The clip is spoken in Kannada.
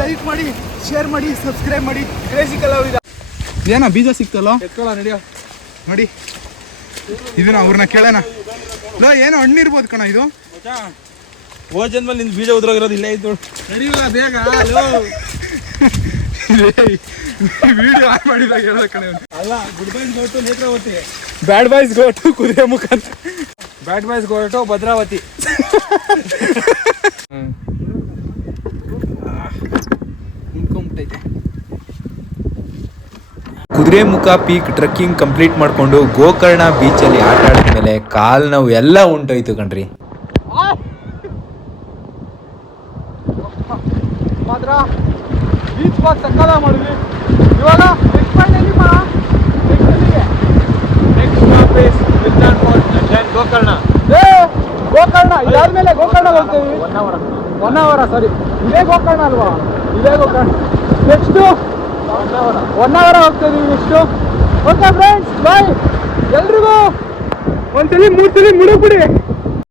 ಲೈಕ್ ಮಾಡಿ, ಶೇರ್ ಮಾಡಿ, ಸಬ್ಸ್ಕ್ರೈಬ್ ಮಾಡಿ. ಕ್ರೇಜಿ ಕಲಾವಿದ ಏನೋ ಬೀಜ ಸಿಕ್ತಲ್ಲ, ನಡಿಯೋ ನೋಡಿ. ಇದನ್ನ ಅವ್ರನ್ನ ಕೇಳೋಣ. ಏನೋ ಹಣ್ಣಿರ್ಬೋದು ಕಣ ಇದು. ಜನ್ಮಲ್ಲಿ ನಿಂದು ಬೀಜ ಉದ್ರೋಗಿರೋದು ಇಲ್ಲೇ ಇದ್ದು. ನಡಿಯಲ್ಲ ಬೇಗ. ವಿಡಿಯೋ ಆನ್ ಮಾಡಿದಾಗ ಹೇಳೋ ಕಣ. ಅಲ್ಲ, good boys go to Netravati, bad boys go to Kudremukh ಅಂತ. Bad boys go to Bhadravati. Kudremukh peak trekking complete ಮಾಡಿಕೊಂಡು ಗೋಕರ್ಣ ಬೀಚಲ್ಲಿ ಆಟ ಆಡಿದ್ಮೇಲೆ ಕಾಲು ನೋವು ಎಲ್ಲ ಉಂಟೋಯ್ತು ಕಣ್ರಿ. ಮಾತ್ರ ಬೀಚ್ ಪಾಸ್ ಸಕ್ಕಲ ಮಾಡಿದ್ವಿ. ಇವಾಗ ಗೋಕರ್ಣ. ಗೋಕರ್ಣ ಇದಾದ್ಮೇಲೆ ಗೋಕರ್ಣ ಹೋಗ್ತೀವಿ. ಹೊನ್ನಾವರ ಸಾರಿ, ಇದೇ ಗೋಕರ್ಣ ಅಲ್ವಾ? ಇದೇ ಗೋಕರ್ಣ. ನೆಕ್ಸ್ಟು ಹೊನ್ನಾವರ ಹೋಗ್ತೀವಿ. ನೆಕ್ಸ್ಟು ಓಕೆ ಫ್ರೆಂಡ್ಸ್, ಬಾಯ್. ಎಲ್ರಿಗೂ ಒಂದ್ಸಲಿ 3 ಸಲ ಮುಳುಗ್ಬಿಡಿ.